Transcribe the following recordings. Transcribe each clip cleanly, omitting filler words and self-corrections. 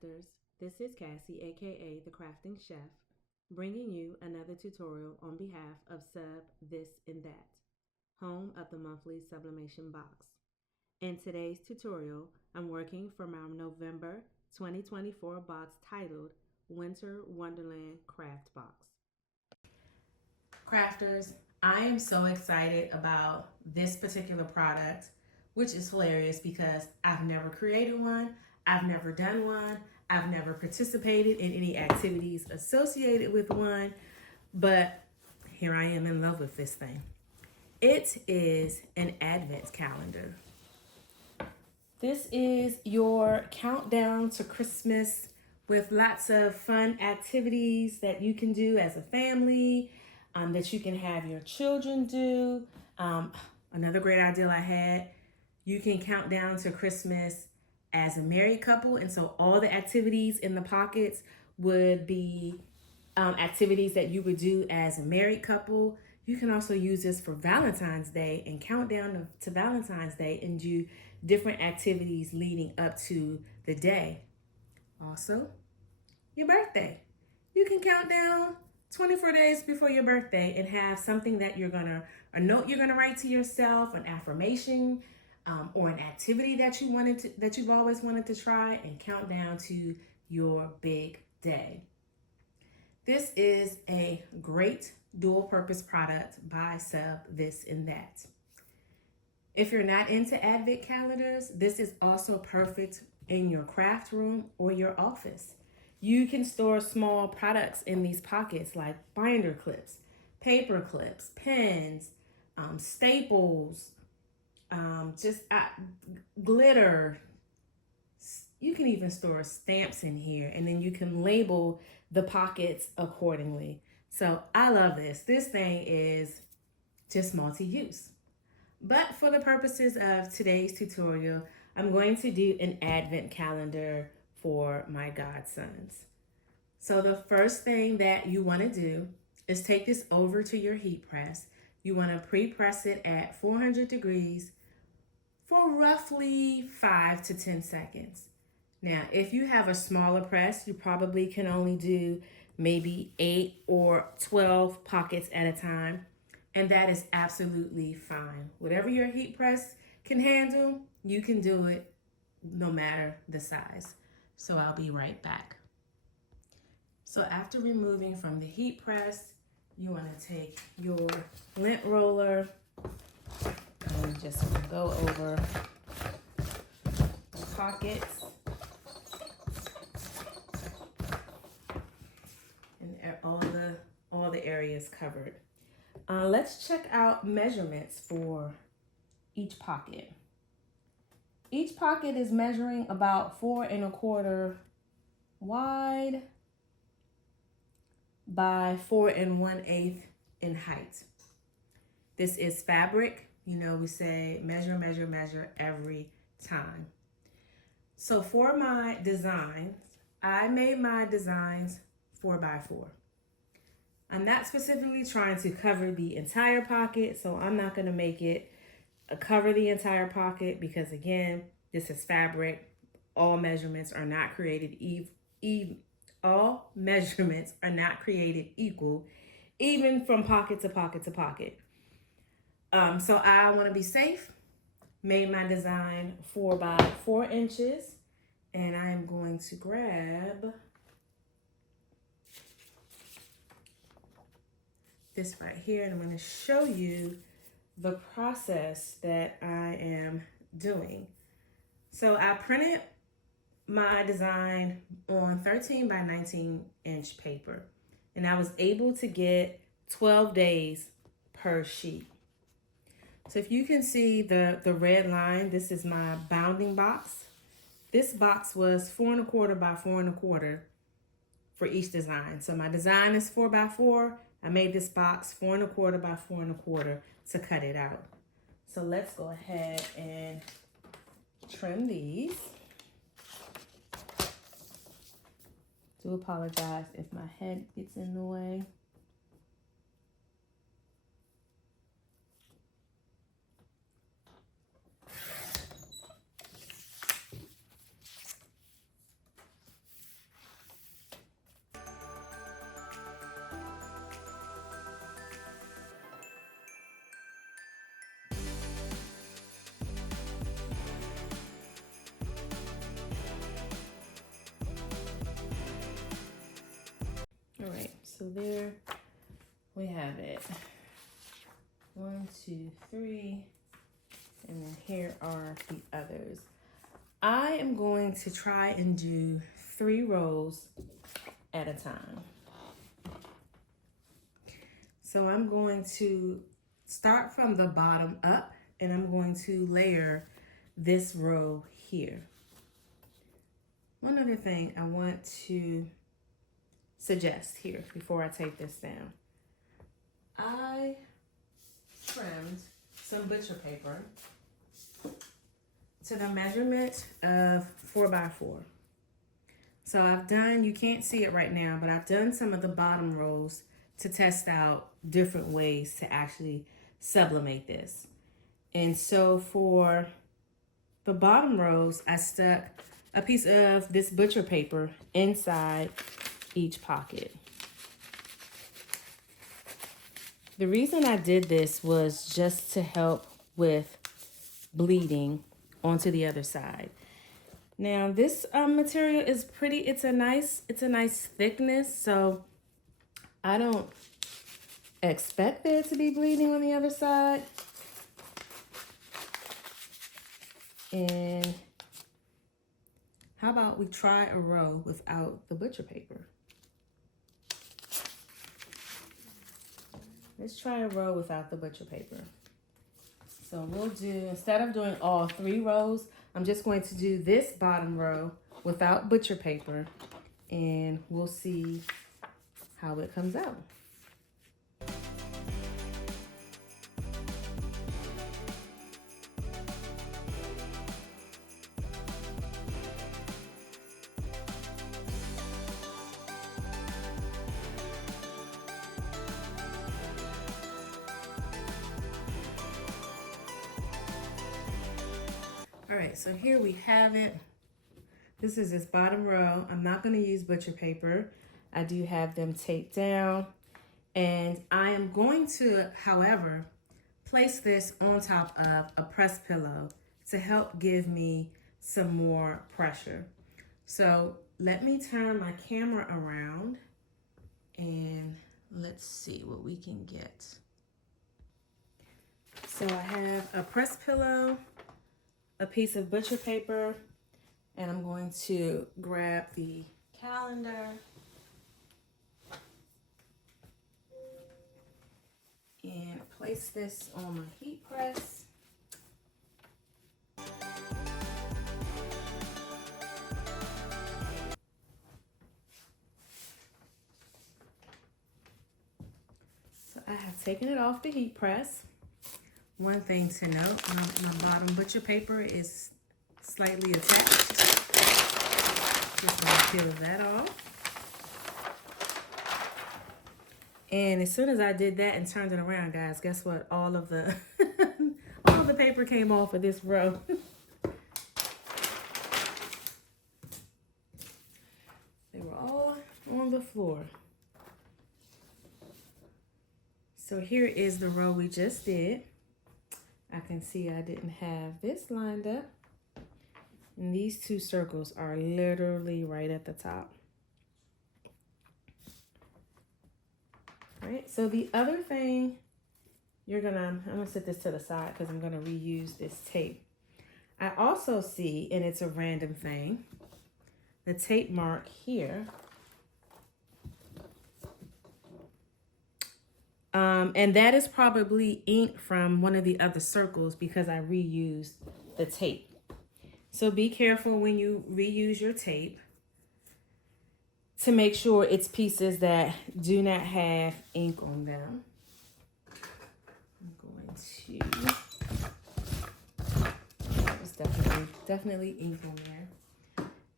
crafters, this is Cassie, aka the Crafting Chef, bringing you another tutorial on behalf of Sub This and That, home of the monthly Sublimation box. In today's tutorial, I'm working from our November 2024 box titled Winter Wonderland Craft Box. Crafters, I am so excited about this particular product, which is hilarious because I've never created one, I've never done one, I've never participated in any activities associated with one, but here I am in love with this thing. It is an advent calendar. This is your countdown to Christmas with lots of fun activities that you can do as a family, that you can have your children do. Another great idea I had, you can count down to Christmas as a married couple, and so all the activities in the pockets would be activities that you would do as a married couple. You can also use this for Valentine's Day and count down to Valentine's Day and do different activities leading up to the day. Also, your birthday. You can count down 24 days before your birthday and have something that a note you're gonna write to yourself, an affirmation, or an activity that you've always wanted to try, and count down to your big day. This is a great dual purpose product by Sub This and That. If you're not into advent calendars, this is also perfect in your craft room or your office. You can store small products in these pockets like binder clips, paper clips, pens, staples, glitter. You can even store stamps in here, and then you can label the pockets accordingly. So I love this. This thing is just multi-use. But for the purposes of today's tutorial, I'm going to do an advent calendar for my godsons. So the first thing that you want to do is take this over to your heat press. You want to pre-press it at 400 degrees for roughly 5 to 10 seconds. Now, if you have a smaller press, you probably can only do maybe 8 or 12 pockets at a time, and that is absolutely fine. Whatever your heat press can handle, you can do it no matter the size. So I'll be right back. So after removing from the heat press, you want to take your lint roller and just go over the pockets and all the areas covered. Let's check out measurements for each pocket. Each pocket is measuring about 4 1/4 wide by 4 1/8 in height. This is fabric. You know, we say measure, measure, measure every time. So for my designs, I made my designs 4 by 4. I'm not specifically trying to cover the entire pocket, so I'm not going to make it cover the entire pocket because, again, this is fabric. All measurements are not created all measurements are not created equal, even from pocket to pocket to pocket. So I want to be safe. Made my design 4 by 4 inches, and I am going to grab this right here, and I'm going to show you the process that I am doing. So I printed my design on 13 by 19 inch paper, and I was able to get 12 days per sheet. So if you can see the red line, this is my bounding box. This box was 4 1/4 by 4 1/4 for each design. So my design is 4 by 4. I made this box 4 1/4 by 4 1/4 to cut it out. So let's go ahead and trim these. Do apologize if my head gets in the way. So there we have it. 1, 2, 3. And then here are the others. I am going to try and do 3 rows at a time. So I'm going to start from the bottom up, and I'm going to layer this row here. One other thing I want to suggest here before I take this down. I trimmed some butcher paper to the measurement of 4x4. So I've done, you can't see it right now, but I've done some of the bottom rows to test out different ways to actually sublimate this. And so for the bottom rows, I stuck a piece of this butcher paper inside each pocket. The reason I did this was just to help with bleeding onto the other side. Now this material is pretty, it's a nice thickness, so I don't expect there to be bleeding on the other side. And how about we try a row without the butcher paper? Let's try a row without the butcher paper. So we'll do, instead of doing all 3 rows, I'm just going to do this bottom row without butcher paper, and we'll see how it comes out. All right, so here we have it. This is this bottom row. I'm not going to use butcher paper. I do have them taped down. And I am going to, however, place this on top of a press pillow to help give me some more pressure. So let me turn my camera around and let's see what we can get. So I have a press pillow, a piece of butcher paper, and I'm going to grab the calendar and place this on my heat press. So I have taken it off the heat press. One thing to note, my bottom butcher paper is slightly attached. Just going to peel that off. And as soon as I did that and turned it around, guys, guess what? All of the all of the paper came off of this row. They were all on the floor. So here is the row we just did. I can see I didn't have this lined up. And these 2 circles are literally right at the top. All right, so the other thing I'm gonna set this to the side because I'm gonna reuse this tape. I also see, and it's a random thing, the tape mark here. And that is probably ink from one of the other circles because I reused the tape. So be careful when you reuse your tape to make sure it's pieces that do not have ink on them. I'm going to, there's definitely ink on there.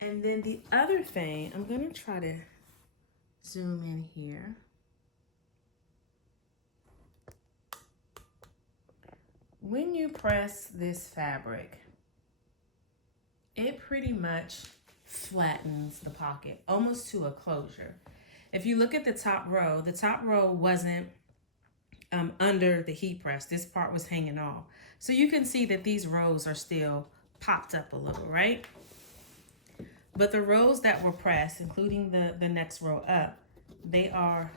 And then the other thing, I'm gonna try to zoom in here. When you press this fabric, it pretty much flattens the pocket almost to a closure. If you look at the top row wasn't under the heat press. This part was hanging off. So you can see that these rows are still popped up a little, right? But the rows that were pressed, including the next row up, they are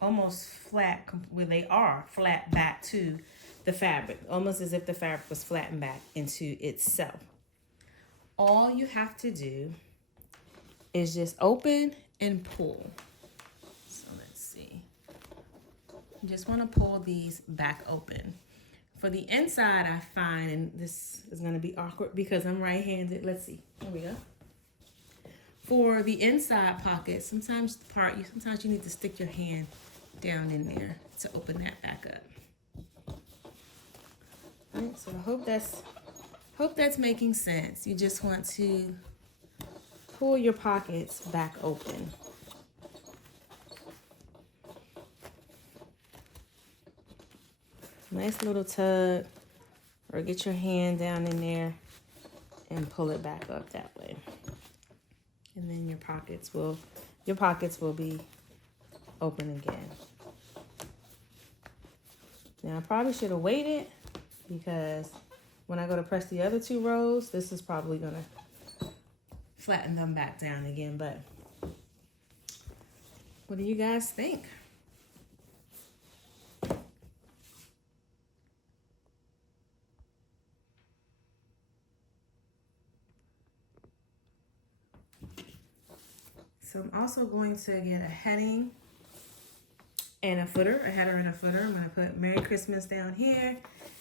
almost flat, where they are flat back to the fabric, almost as if the fabric was flattened back into itself. All you have to do is just open and pull. So let's see. You just want to pull these back open. For the inside, I find, and this is going to be awkward because I'm right-handed. Let's see. Here we go. For the inside pocket, sometimes you need to stick your hand down in there to open that back up. All right, so I hope that's making sense. You just want to pull your pockets back open. Nice little tug, or get your hand down in there and pull it back up that way. And then your pockets will be open again. Now I probably should have waited, because when I go to press the other 2 rows, this is probably gonna flatten them back down again. But what do you guys think? So I'm also going to get a heading and a footer, a header and a footer. I'm going to put Merry Christmas down here,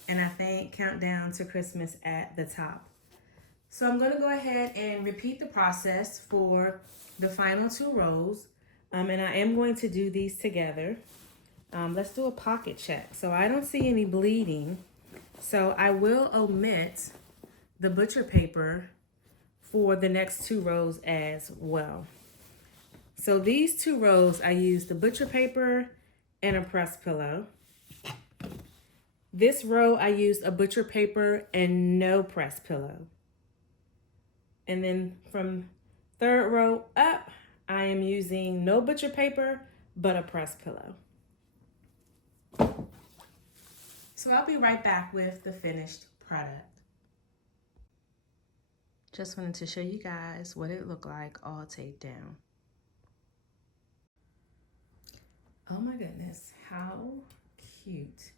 and I think Countdown to Christmas at the top. So I'm going to go ahead and repeat the process for the final 2 rows, and I am going to do these together. Let's do a pocket check. So I don't see any bleeding, so I will omit the butcher paper for the next 2 rows as well. So these 2 rows, I used the butcher paper and a press pillow. This row, I used a butcher paper and no press pillow. And then from 3rd row up, I am using no butcher paper, but a press pillow. So I'll be right back with the finished product. Just wanted to show you guys what it looked like all taped down. Oh my goodness, how cute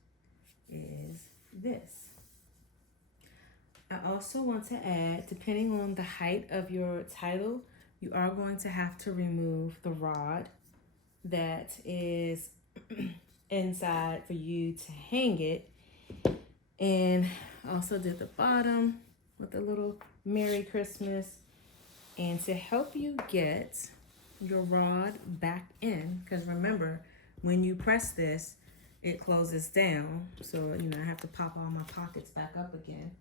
is this? I also want to add, depending on the height of your title, you are going to have to remove the rod that is inside for you to hang it. And also did the bottom with a little Merry Christmas. And to help you get your rod back in, because remember, when you press this, it closes down. So, I have to pop all my pockets back up again.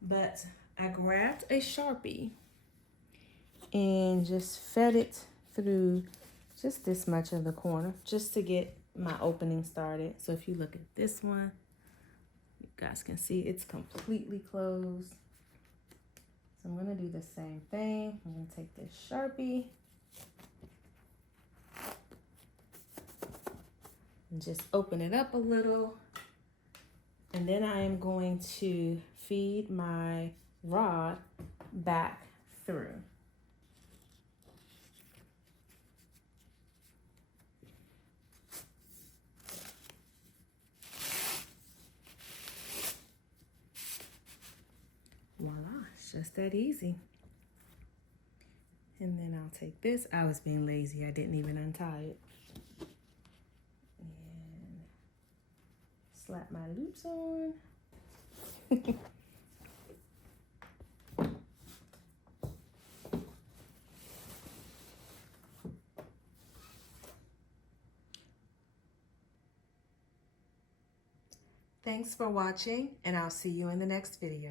But I grabbed a Sharpie and just fed it through just this much of the corner, just to get my opening started. So if you look at this one, you guys can see it's completely closed. So I'm gonna do the same thing. I'm gonna take this Sharpie and just open it up a little. And then I am going to feed my rod back through. Voila, it's just that easy. And then I'll take this. I was being lazy, I didn't even untie it. And slap my loops on. Thanks for watching, and I'll see you in the next video.